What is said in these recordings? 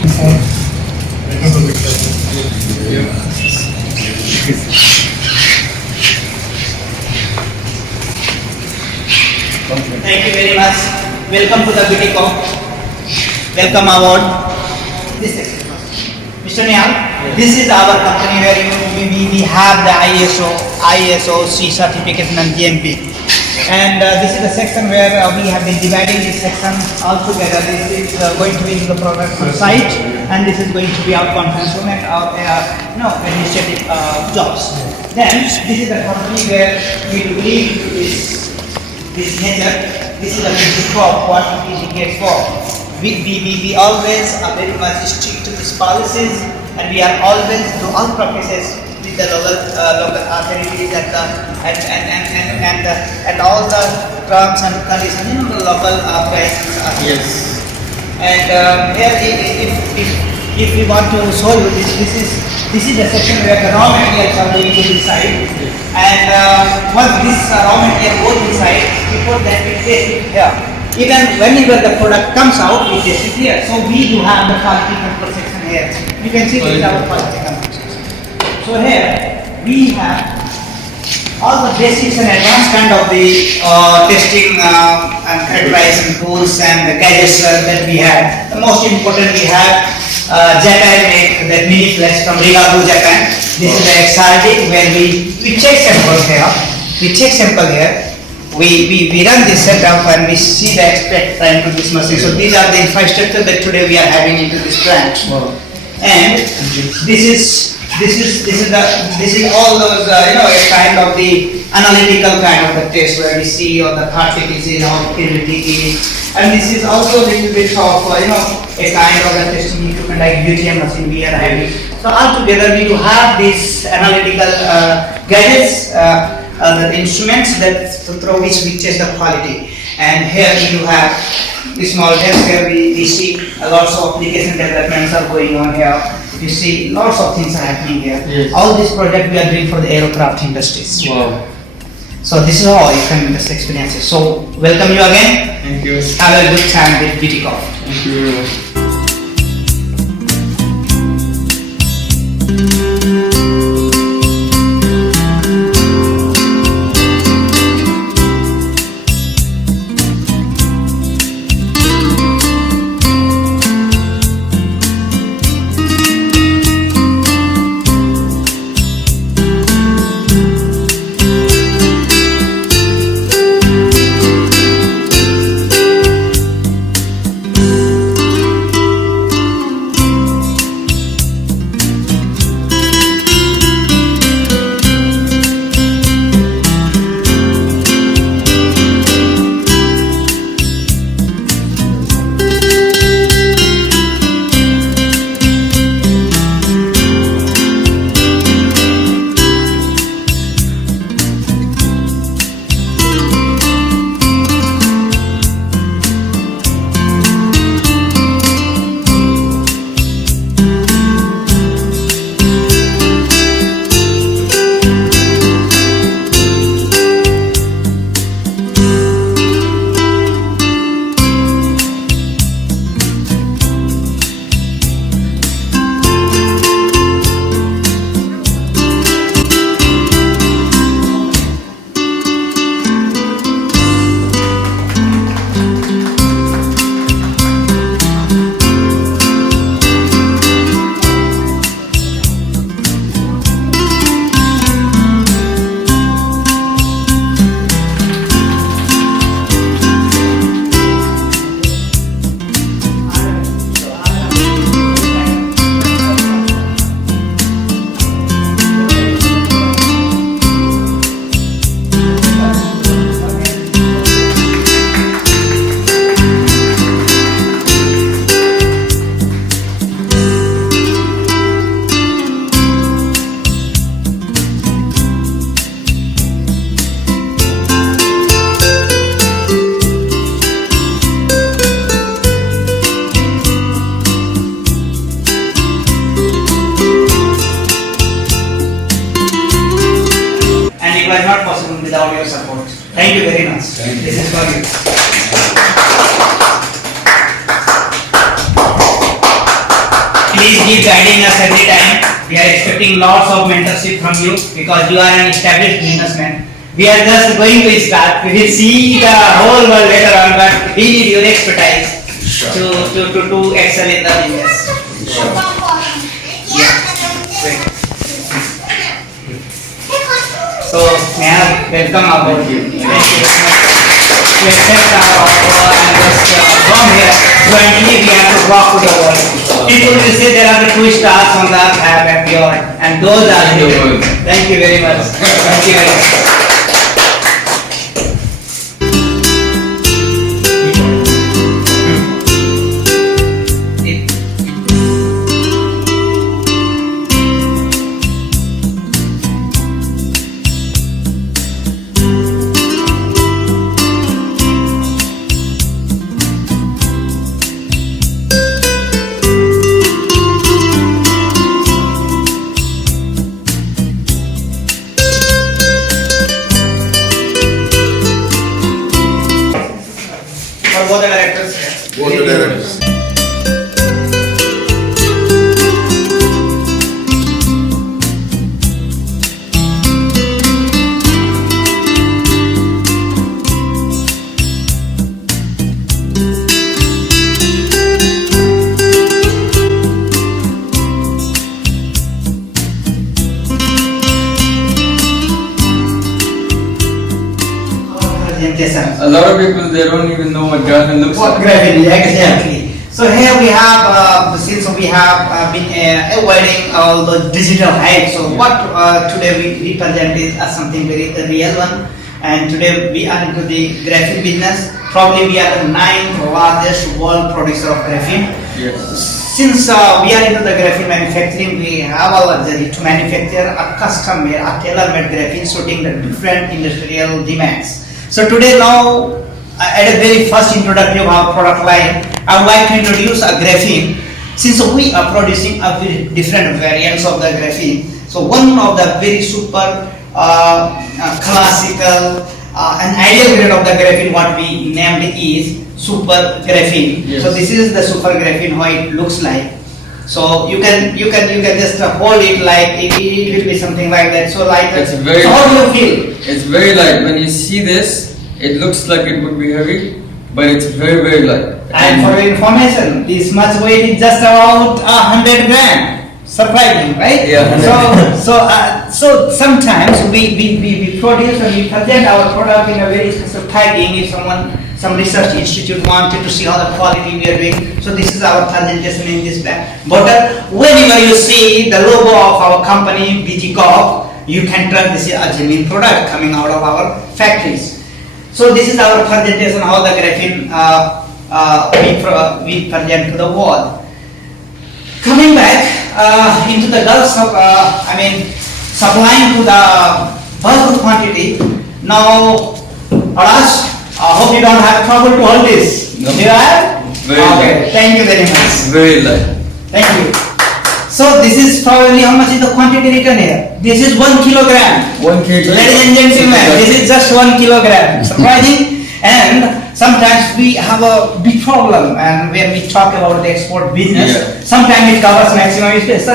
Thank you very much. Welcome to the BTC. Welcome award. Mr. Nihal, this is our company where we have the ISO C certification and GMP. And this is the section where we have been dividing this section all together. This is going to be the production site, and this is going to be our conference room and our administrative jobs. Then this is the company where we believe this nature. This is the principle of what we get for. We always are very much strict to these policies, and we are always do all practices with the local authorities and all the terms and conditions in the local prices. Yes. And here, if we want to show you this is the section where the raw materials are going to be inside. And once this raw material goes inside, before that we test it here. Even whenever the product comes out, we test it here. So we do have the quality control section here. You can see this is our quality control section. So here we have all the basics and advanced kind of the testing and characterizing tools and the gadgets that we have. The most important we have Japan make that mini flash from Rigaku, Japan. This is the XRD where we check samples here. We check sample here. We run this setup and we see the expect time to this machine. So these are the infrastructure that today we are having into this plant. Wow. And this is all those a kind of the analytical kind of the test where we see all the particles how purity is, and this is also a little bit of a kind of the testing equipment like UTM machine we are having. So altogether we do have these analytical gadgets, the instruments that through which we test the quality. And here we do have the small desk where we see lots of application developments are going on here. You see lots of things are happening here. Yes. All this project we are doing for the aircraft industries. Wow. So this is how you can just experience it. So welcome you again. Thank you. Have a good time with BTC. Thank you very much. was not possible without your support. Thank you very much. This is for you. please keep guiding us every time. We are expecting lots of mentorship from you because you are an established businessman. We are just going to start. We will see the whole world later on, but we need your expertise to excel in the business. Yeah. Great. So, Nihal, welcome aboard. Thank you very much. To accept our offer and just from here, jointly we have to walk to the world. People will say there are the 2 stars on the app appeared, and those are the. Thank you very much. Thank you very much. Both the directors. Both the directors. A lot of people, they don't even know what graphene looks What like. Graphene, exactly. So here we have, since we have been avoiding all the digital hype, so what today we present is something very real one. And today we are into the graphene business. Probably we are the 9th largest world producer of graphene. Yes. Since we are into the graphene manufacturing, we have a luxury to manufacture a custom-made, a tailor-made graphene suiting the different industrial demands. So today now, at a very first introduction of our product line, I would like to introduce a graphene. Since we are producing a very different variants of the graphene, so one of the very super classical and ideal grade of the graphene, what we named is super graphene. Yes. So this is the super graphene, how it looks like. So you can just hold it like it will be something like that. So like It's so very how do you feel? It's very light. When you see this, it looks like it would be heavy, but it's very, very light. And for your information, this much weight is just about 100 gram. Surprising, right? Yeah. So sometimes we produce and we present our product in a very special tagging. If some research institute wanted to see how the quality we are doing, so this is our presentation in this bottle. Whenever you see the logo of our company, PISIQ, you can trust this is a genuine product coming out of our factories. So this is our presentation how the graphene we present to the world. Coming back into the gulfs of, supplying to the bulk quantity. Now, Arash, I hope you don't have trouble to hold this. No. Do you have? Very okay. light. Thank you very much. Very light. Thank you. So this is probably how much is the quantity written here? This is 1 kilogram. 1 kg. Ladies and gentlemen, this is just 1 kilogram. Surprising. And sometimes we have a big problem, and when we talk about the export business, sometimes it covers maximum space.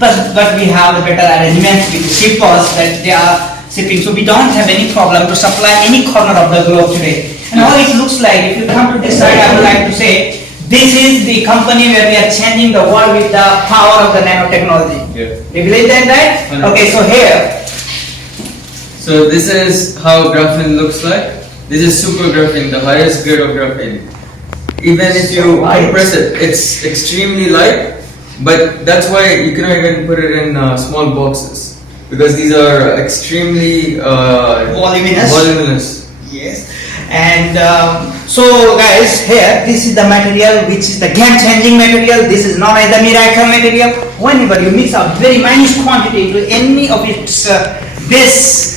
But we have the better arrangements with the shippers that they are shipping, so we don't have any problem to supply any corner of the globe today. And how it looks like, if you come to this side, I would like to say, this is the company where we are changing the world with the power of the nanotechnology. Yeah. Do you believe that, right? Okay, so here. So this is how graphene looks like. This is super graphene, the highest grade of graphene. Even if you compress it, it's extremely light, but that's why you cannot even put it in small boxes, because these are extremely voluminous. Yes. And so guys, here this is the material which is the game-changing material. This is known as the miracle material. Whenever you mix a very minute quantity into any of its base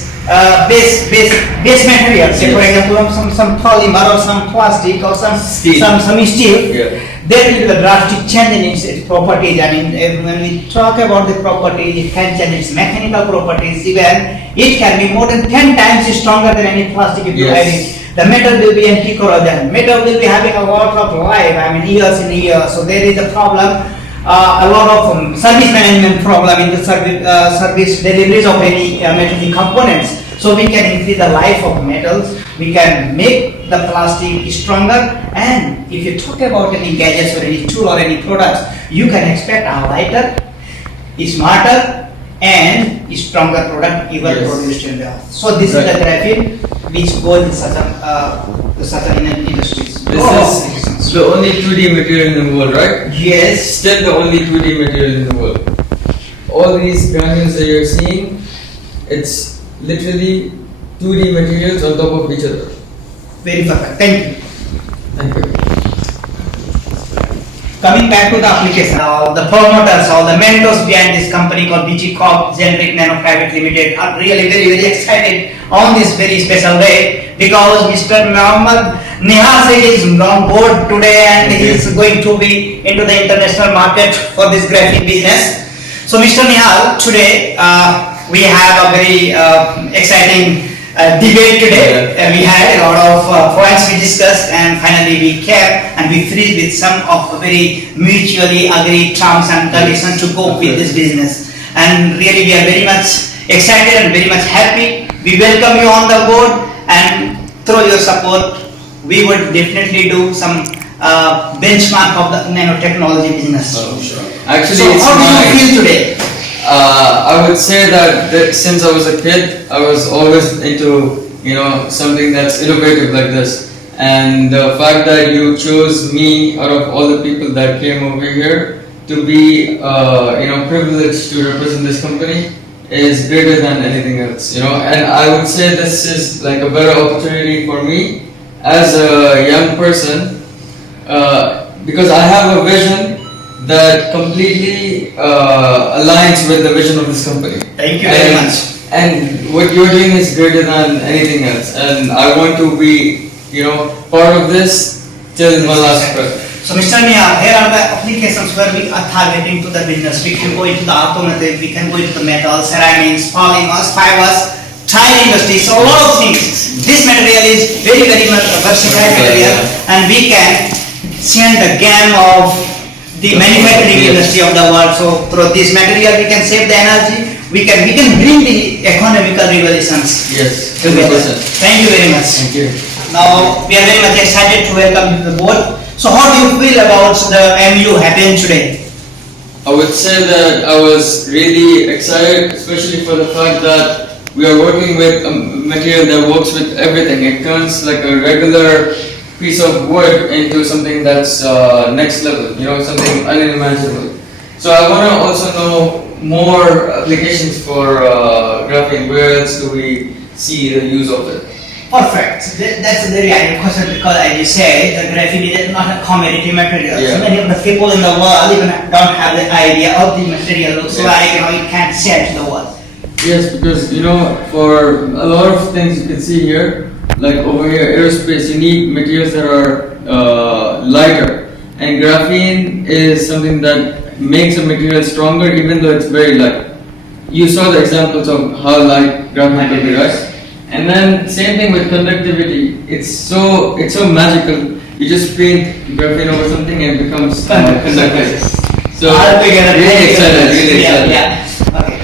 material, say for example some polymer or some plastic or some steel, there will be a drastic change in its properties. I mean, when we talk about the properties, it can change its mechanical properties. Even it can be more than 10 times stronger than any plastic if you add it. The metal will be anti-corrosion. Metal will be having a lot of life, I mean years and years. So there is a problem a lot of service management problem in the service deliveries of any metallic components. So we can increase the life of metals, we can make the plastic stronger, and if you talk about any gadgets or any tool or any products, you can expect a lighter, smarter, and stronger product even Yes. produced in the earth. So this is the graphene which goes in such an industries. This is the only 2D material in the world, right? Yes. Still the only 2D material in the world. All these granules that you're seeing, it's literally 2D materials on top of each other. Very perfect. Thank you. Thank you. Coming back to the application, the promoters or the mentors behind this company called PISIQ Generic Nano Private Limited are really very excited on this very special day because Mr. Mohammad Nihal is on board today and he is going to be into the international market for this graphene business. So Mr. Nihal, today we have a very exciting debate today. We had a lot of points we discussed and finally we came and we freed with some of very mutually agreed terms and conditions to go with this business. And really we are very much excited and very much happy. We welcome you on the board and through your support we would definitely do some benchmark of the nanotechnology business. Oh, sure. Actually, So it's how do you mine. feel today? I would say that since I was a kid, I was always into something that's innovative like this. And the fact that you chose me out of all the people that came over here to be privileged to represent this company is greater than anything else. And I would say this is like a better opportunity for me as a young person because I have a vision that completely aligns with the vision of this company. Thank you very much. And what you're doing is greater than anything else. And I want to be, part of this till my last breath. So Mr. Nihal, here are the applications where we are targeting to the business. We can go into the automotive, we can go into the metal, ceramics, polymers, fibers, tile industry, so a lot of things. This material is very much a versatile material and we can change the game of the manufacturing industry of the world. So through this material we can save the energy, we can bring the economical revolutions Yes, together. 100%. Thank you very much. Thank you. Now we are very much excited to welcome you to the board. So how do you feel about the MU happening today? I would say that I was really excited, especially for the fact that we are working with a material that works with everything. It turns like a regular piece of wood into something that's next level, something unimaginable. So I want to also know more applications for graphene. Where else do we see the use of it? Perfect. That's a very ideal question because as you say, the graphene is not a commodity material. Yeah. So many of the people in the world even don't have the idea of the material looks like, it can't sell to the world. Yes, because for a lot of things you can see here, like over here, aerospace, you need materials that are lighter. And graphene is something that makes a material stronger even though it's very light. You saw the examples of how light graphene can be, right? And then same thing with conductivity. It's so magical. You just paint graphene over something and it becomes conductive. So Altogether, really excited, really excited. Yeah. Okay.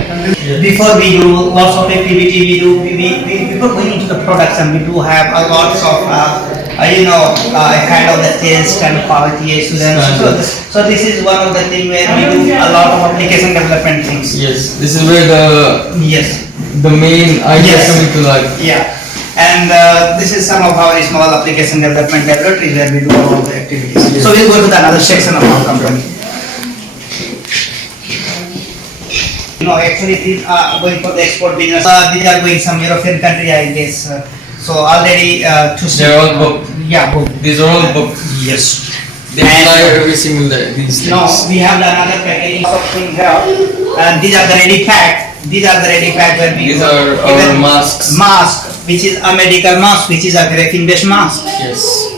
Before we do lots of activity, before going into the production, we do have a lots of kind of the taste and quality assurance. So this is one of the things where we do a lot of application development things. Yes, this is where the main idea is coming to life. Yeah. And this is some of our small application development laboratories where we do all of the activities. Yes. So we'll go to the another section of our company. Actually these are going for the export business. These are going some European country, I guess. So already They're all booked. Yeah, booked. These are all booked. Yes. They fly every single day. These things. No, we have another packaging of thing here. And these are the ready pack. These are the ready pack where we These are our masks. Mask, which is a medical mask, which is a graphene based mask. Yes.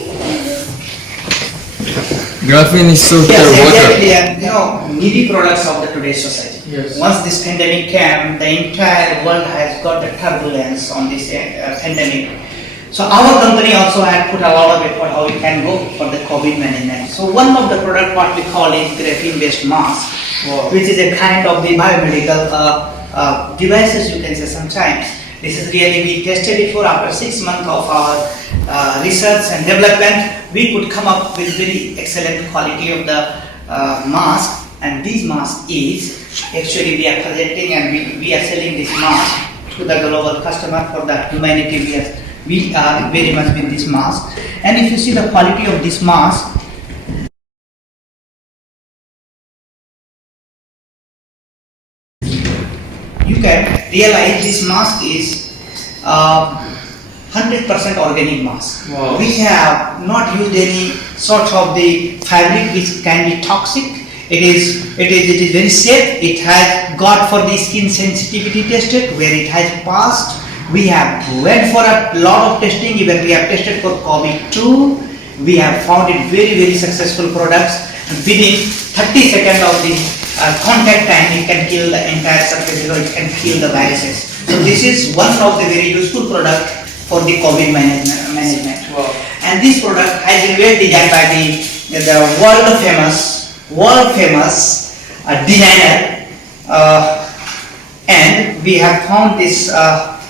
Graphene is so Yes, pure water. exactly. And needy products of the today's society. Yes. Once this pandemic came, the entire world has got the turbulence on this pandemic. So our company also had put a lot of effort how we can go for the COVID management. So one of the product what we call is graphene based mask, Wow. which is a kind of the biomedical devices you can say sometimes. This is really, we tested it for after 6 months of our research and development. We could come up with very excellent quality of the mask, and this mask is actually we are presenting and we are selling this mask to the global customer for the humanity. We are very much with this mask, and if you see the quality of this mask, you can realize this mask is 100% organic mask. Wow. We have not used any sort of the fabric which can be toxic. It is very safe. It has got for the skin sensitivity tested where it has passed. We have went for a lot of testing. Even we have tested for COVID-2. We have found it very successful products. And within 30 seconds of the contact time, it can kill the entire surface or it can kill the viruses. So this is one of the very useful product for the COVID management. Wow. And this product has been well designed by the world famous designer, and we have found this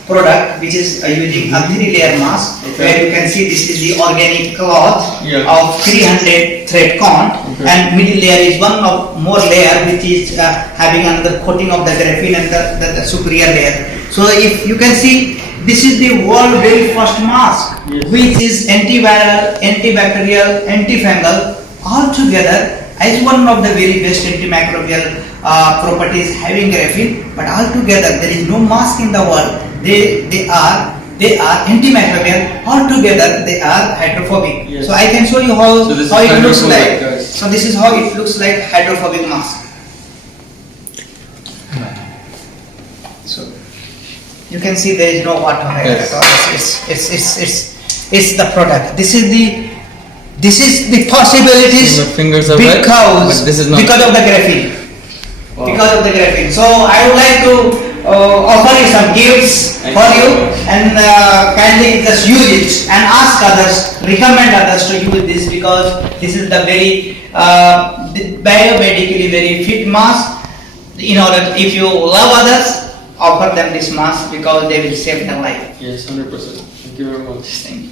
product which is using a 3-layer mask, where you can see this is the organic cloth of 300 thread count, and middle layer is one of more layer which is having another coating of the graphene and the superior layer. So if you can see, this is the world very first mask which is antiviral, antibacterial, antifungal all together as one of the very best antimicrobial properties having graphene, but altogether there is no mask in the world. They are antimicrobial, altogether they are hydrophobic. Yes. So I can show you how So this it is looks hydrophobic, like. guys. So this is how it looks like, hydrophobic mask. So you can see there is no water here. Yes. So it's the product. This is the possibilities My fingers are wet, because but this is not. because of the graphene. Wow. Because of the graphene. So I would like to offer you some gifts Thank for you. you, and kindly just use it and ask others, recommend others to use this, because this is the very biomedically very fit mask. In order, if you love others, offer them this mask because they will save their life. Yes, 100%. Thank you very much. Thank you.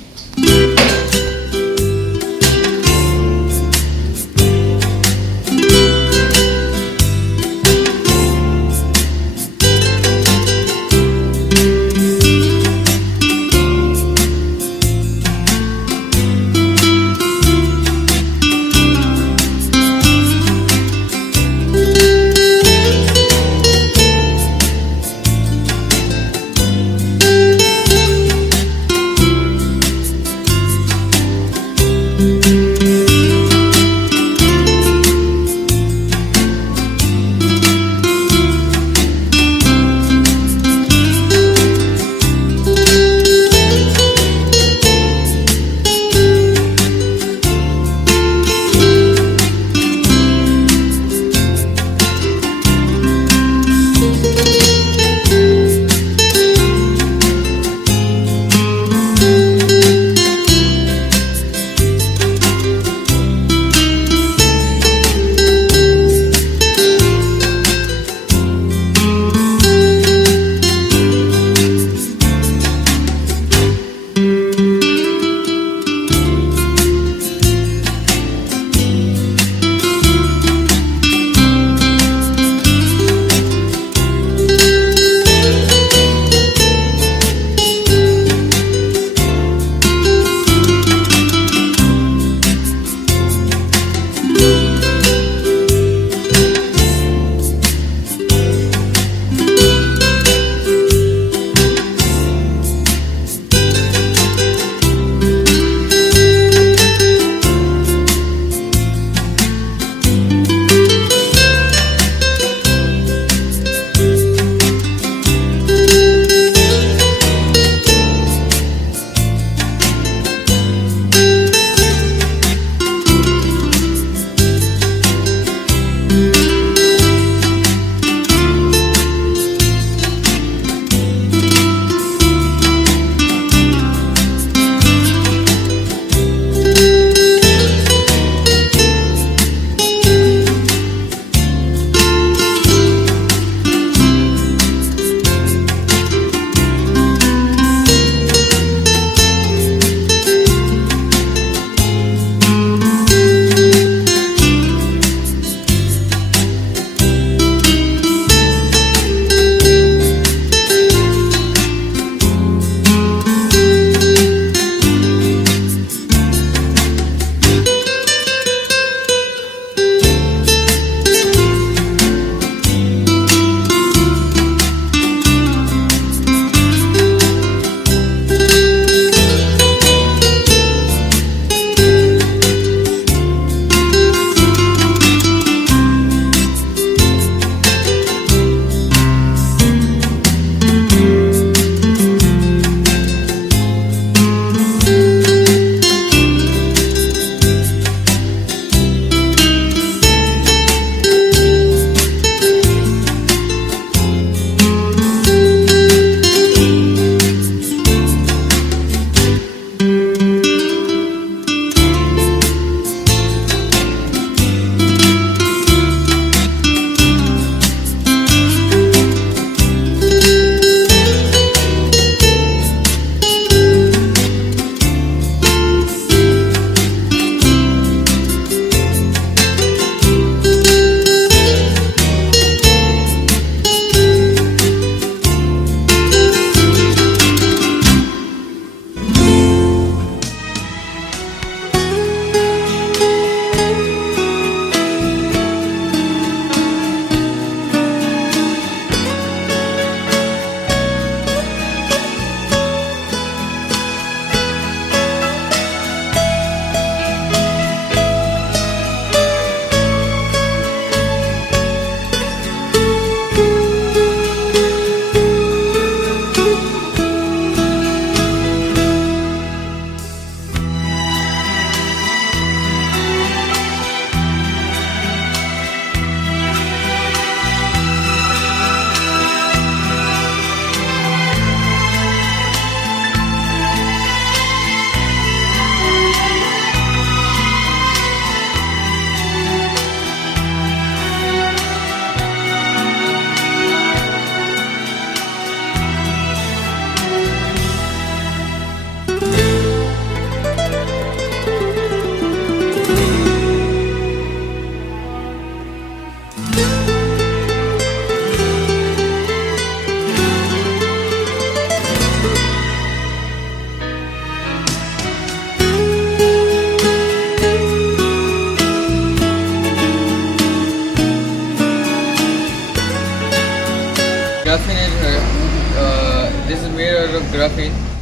graphenizer, this is made out of graphene.